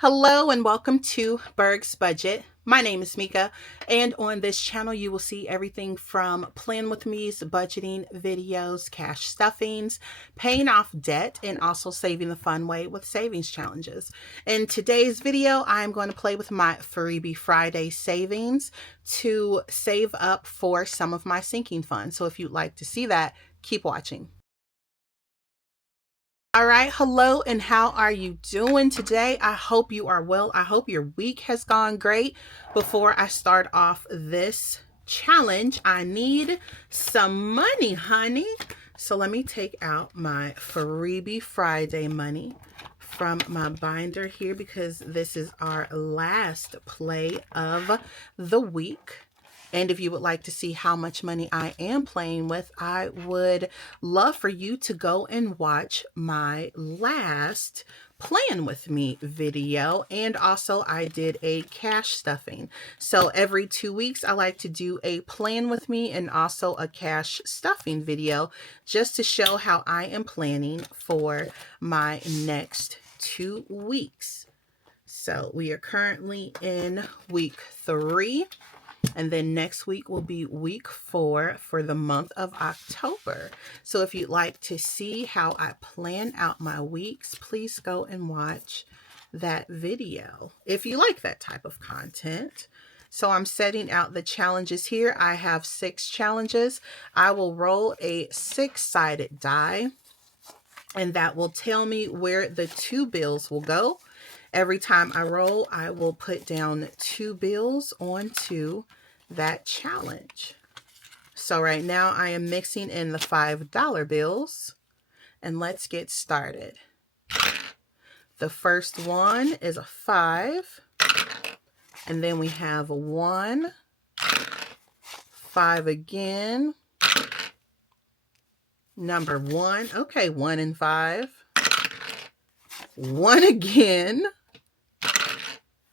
Hello and welcome to Burgs Budget. My name is Mika, and on this channel you will see everything from Plan With Me's budgeting videos, cash stuffings, paying off debt, and also saving the fun way with savings challenges. In today's video, I'm going to play with my Freebie Friday savings to save up for some of my sinking funds. So if you'd like to see that, keep watching. All right, hello, and how are you doing today? I hope you are well. I hope your week has gone great. Before I start off this challenge, I need some money, honey. So let me take out my Freebie Friday money from my binder here because this is our last play of the week. And if you would like to see how much money I am playing with, I would love for you to go and watch my last Plan With Me video. And also I did a cash stuffing. So every 2 weeks, I like to do a Plan With Me and also a cash stuffing video just to show how I am planning for my next 2 weeks. So we are currently in week 3. And then next week will be week 4 for the month of October. So if you'd like to see how I plan out my weeks, please go and watch that video if you like that type of content. So I'm setting out the challenges here. I have 6 challenges. I will roll a 6-sided die, and that will tell me where the 2 bills will go. Every time I roll, I will put down 2 bills onto that challenge. So right now I am mixing in the $5 bills, and let's get started. The first one is a 5, and then we have a 1, 5 again, number 1, okay, 1 and 5, 1 again,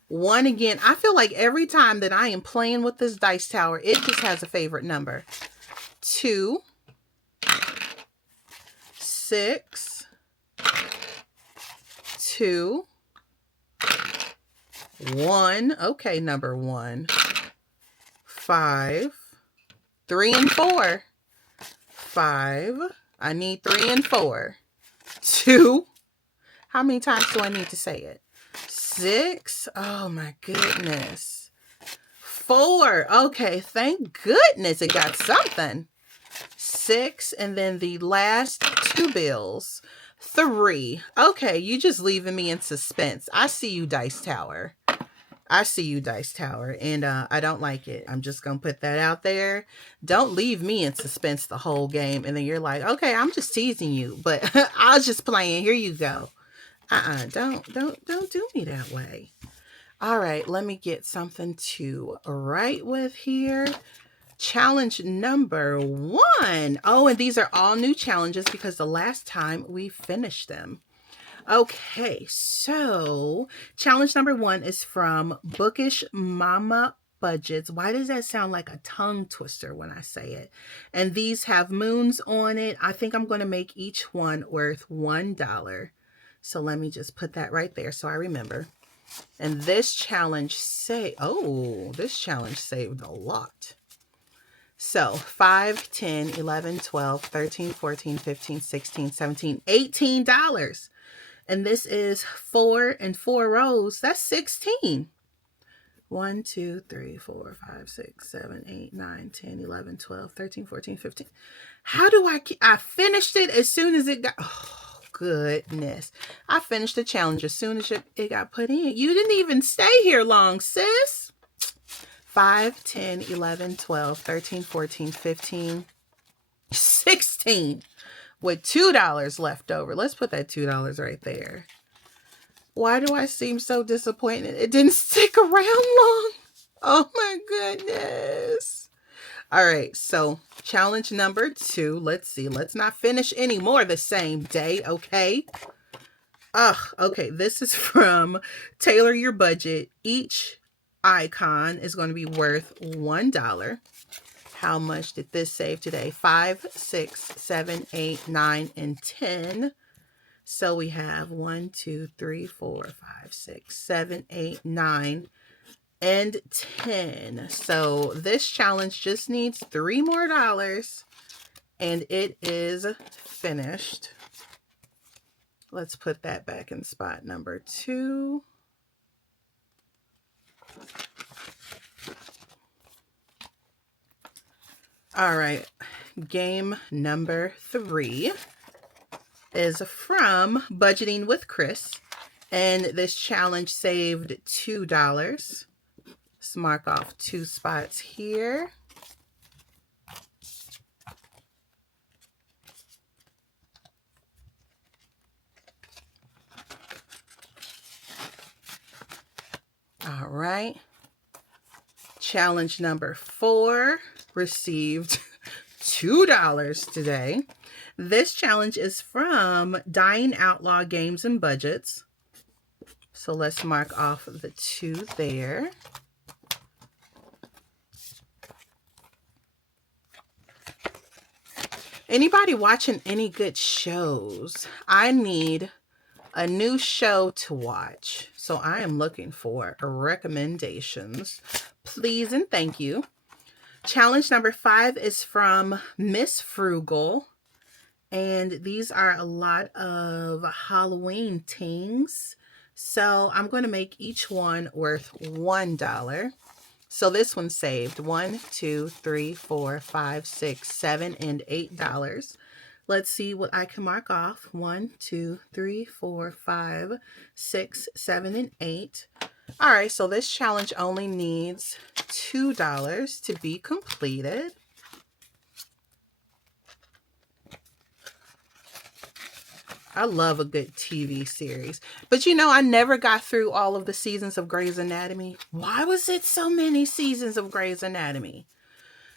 1 again. I feel like every time that I am playing with this dice tower, it just has a favorite number. 2, 6, 2, 1. Okay, number 1. 5, 3 and 4. 5. I need 3 and 4. 2. How many times do I need to say it? 6. Oh my goodness. 4. Okay, thank goodness it got something. 6, and then the last 2 bills. 3. Okay, you just leaving me in suspense. I see you, Dice Tower. I see you, Dice Tower, and I don't like it. I'm just going to put that out there. Don't leave me in suspense the whole game, and then you're like, okay, I'm just teasing you, but I was just playing. Here you go. Don't do me that way. All right, let me get something to write with here. Challenge number 1. Oh, and these are all new challenges because the last time we finished them. Okay, so challenge number 1 is from Bookish Mama Budgets. Why does that sound like a tongue twister when I say it? And these have moons on it. I think I'm going to make each one worth $1. So let me just put that right there so I remember. And this challenge saved a lot. So 5, 10, 11, 12, 13, 14, 15, 16, 17, $18. And this is 4 and 4 rows. That's 16. 1, 2, 3, 4, 5, 6, 7, 8, 9, 10, 11, 12, 13, 14, 15. How do I finished it as soon as it got... Oh, goodness. I finished the challenge as soon as it got put in. You didn't even stay here long, sis. 5, 10, 11, 12, 13, 14, 15, 16 with $2 left over. Let's put that $2 right there. Why do I seem so disappointed? It didn't stick around long. Oh my goodness. All right, so challenge number 2. Let's see. Let's not finish any more the same day, okay? Okay. This is from Tailor Your Budget. Each icon is going to be worth $1. How much did this save today? 5, 6, 7, 8, 9, and 10. So we have 1, 2, 3, 4, 5, 6, 7, 8, 9, and 10. So this challenge just needs $3 more, and it is finished. Let's put that back in spot number 2. All right, game number 3 is from Budgeting with Chris, and this challenge saved $2. Let's mark off 2 spots here. All right. Challenge number 4 received $2 today. This challenge is from Dying Outlaw Games and Budgets. So let's mark off the 2 there. Anybody watching any good shows? I need a new show to watch. So I am looking for recommendations. Please and thank you. Challenge number 5 is from Miss Frugal. And these are a lot of Halloween things. So I'm going to make each one worth $1. So this one saved $1, 2, 3, 4, 5, 6, 7, and $8. Let's see what I can mark off. 1, 2, 3, 4, 5, 6, 7, and 8. All right, so this challenge only needs $2 to be completed. I love a good TV series. But you know, I never got through all of the seasons of Grey's Anatomy. Why was it so many seasons of Grey's Anatomy?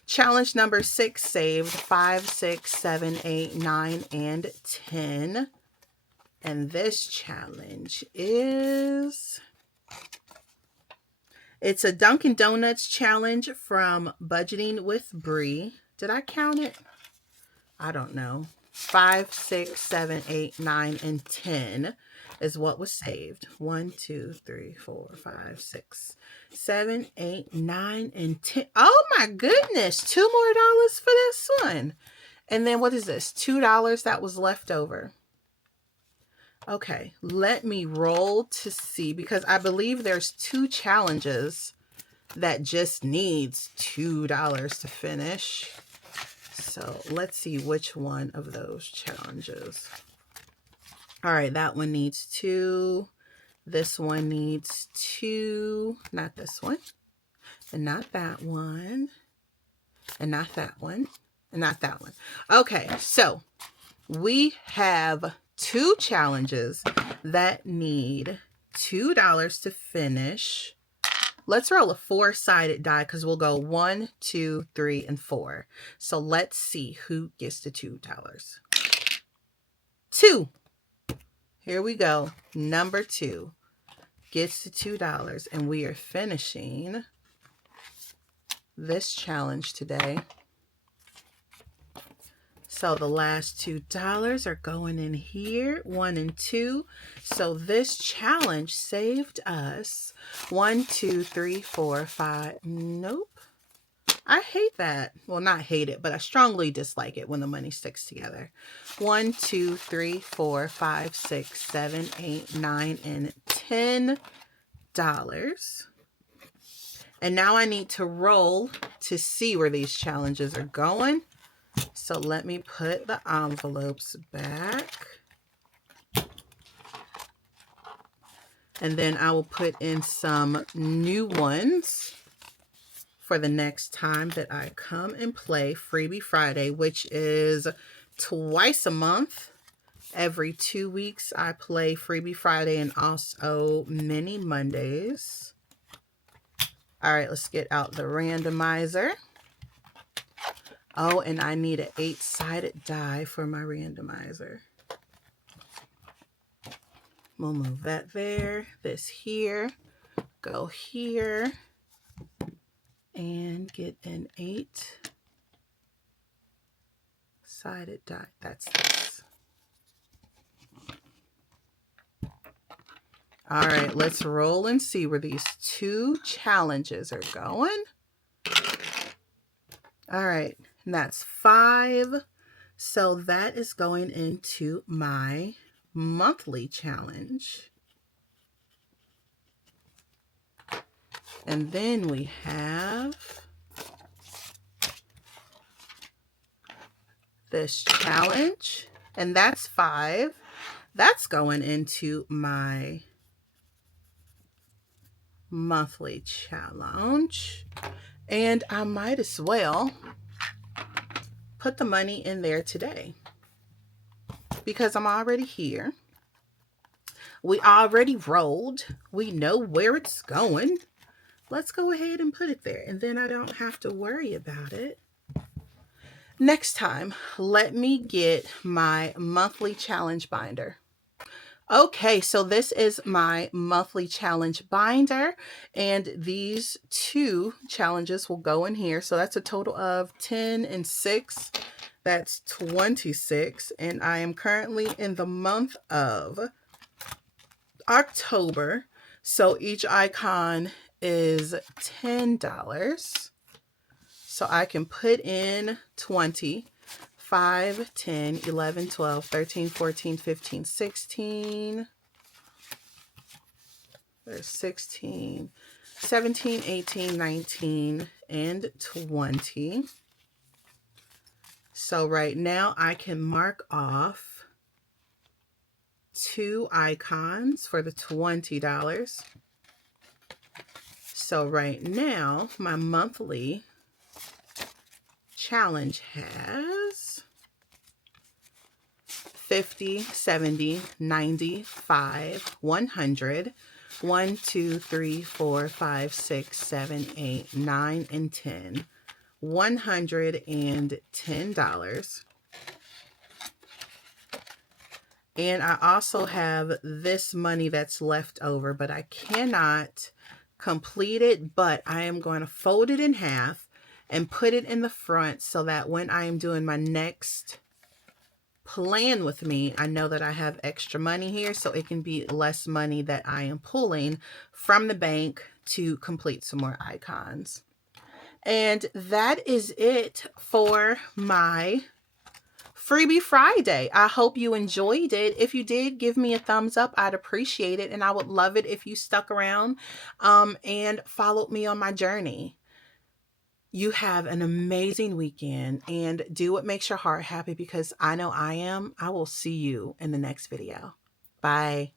Challenge number 6 saved 5, 6, 7, 8, 9, and 10. And this challenge is... It's a Dunkin' Donuts challenge from Budgeting with Bree. Did I count it? I don't know. 5, 6, 7, 8, 9, and 10 is what was saved. 1, 2, 3, 4, 5, 6, 7, 8, 9, and 10. Oh my goodness. $2 more for this one. And then what is this? $2 that was left over. Okay, let me roll to see, because I believe there's 2 challenges that just needs $2 to finish. So let's see which one of those challenges. All right, that one needs 2. This one needs 2. Not this one. And not that one. And not that one. And not that one. Okay, so we have 2 challenges that need $2 to finish. Let's roll a 4-sided die because we'll go 1, 2, 3, and 4. So let's see who gets the $2. 2. Here we go. Number 2 gets the $2, and we are finishing this challenge today. So the last $2 are going in here, 1 and 2. So this challenge saved us 1, 2, 3, 4, 5. Nope. I hate that. Well, not hate it, but I strongly dislike it when the money sticks together. 1, 2, 3, 4, 5, 6, 7, 8, 9, and $10. And now I need to roll to see where these challenges are going. So let me put the envelopes back. And then I will put in some new ones for the next time that I come and play Freebie Friday, which is twice a month. Every 2 weeks I play Freebie Friday and also Mini Mondays. All right, let's get out the randomizer. Oh, and I need an 8-sided die for my randomizer. We'll move that there, this here, go here, and get an 8-sided die. That's this. All right, let's roll and see where these 2 challenges are going. All right, and that's 5. So that is going into my monthly challenge. And then we have this challenge, and that's 5. That's going into my monthly challenge. And I might as well put the money in there today because I'm already here. We already rolled. We know where it's going. Let's go ahead and put it there, and then I don't have to worry about it. Next time, let me get my monthly challenge binder. Okay, so this is my monthly challenge binder, and these 2 challenges will go in here. So that's a total of 10 and 6. That's 26, and I am currently in the month of October. So each icon is $10. So I can put in 20. 5, 10, 11, 12, 13, 14, 15, 16. There's 16, 17, 18, 19, and 20. So right now I can mark off 2 icons for the $20. So right now my monthly challenge has 50, 70, 95, 100, 1, 2, 3, 4, 5, 6, 7, 8, 9, and 10. $110. And I also have this money that's left over, but I cannot complete it, but I am going to fold it in half and put it in the front so that when I am doing my next plan with me, I know that I have extra money here, so it can be less money that I am pulling from the bank to complete some more icons. And that is it for my Freebie Friday. I hope you enjoyed it. If you did, give me a thumbs up. I'd appreciate it, and I would love it if you stuck around and followed me on my journey. You have an amazing weekend, and do what makes your heart happy, because I know I am. I will see you in the next video. Bye.